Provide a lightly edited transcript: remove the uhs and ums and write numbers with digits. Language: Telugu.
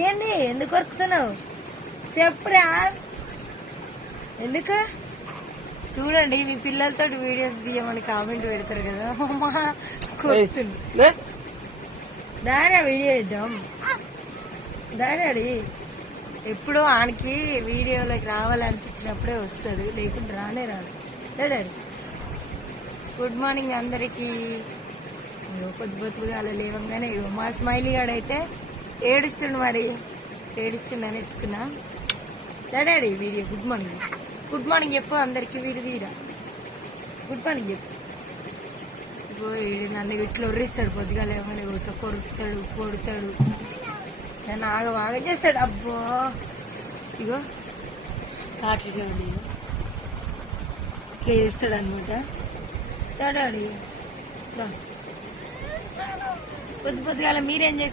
ఏంది ఎందుకు వస్తున్నావు చెప్పురా ఎందుకు చూడండి మీ పిల్లలతో వీడియోస్ తీయమని కామెంట్ పెడతారు కదా కొడుతుంది దాని వీడియో ఇద్దాం దాని ఎప్పుడో ఆనికి వీడియోలోకి రావాలనిపించినప్పుడే వస్తుంది లేకుంటే రానే రాదు డాడీ గుడ్ మార్నింగ్ అందరికి పొద్దు పొద్దుగా అలా లేవంగానే మా స్మైలీ గాడైతే ఏడుస్తుండు మరి ఏడుస్తుండని ఎత్తుకున్నా డాడీ వీడియో గుడ్ మార్నింగ్ చెప్పు అందరికి వీరా గుడ్ మార్నింగ్ చెప్పు నన్ను ఇట్లా ఒర్రిస్తాడు పొద్దుగా లేవగానే ఇట్లా కొడతాడు నన్ను ఆగ చేస్తాడు అబ్బో ఇగో కాట్లిట్లో ఇట్లా చేస్తాడు అనమాట డాడీ పొద్దుగా మీరేం చేస్తారు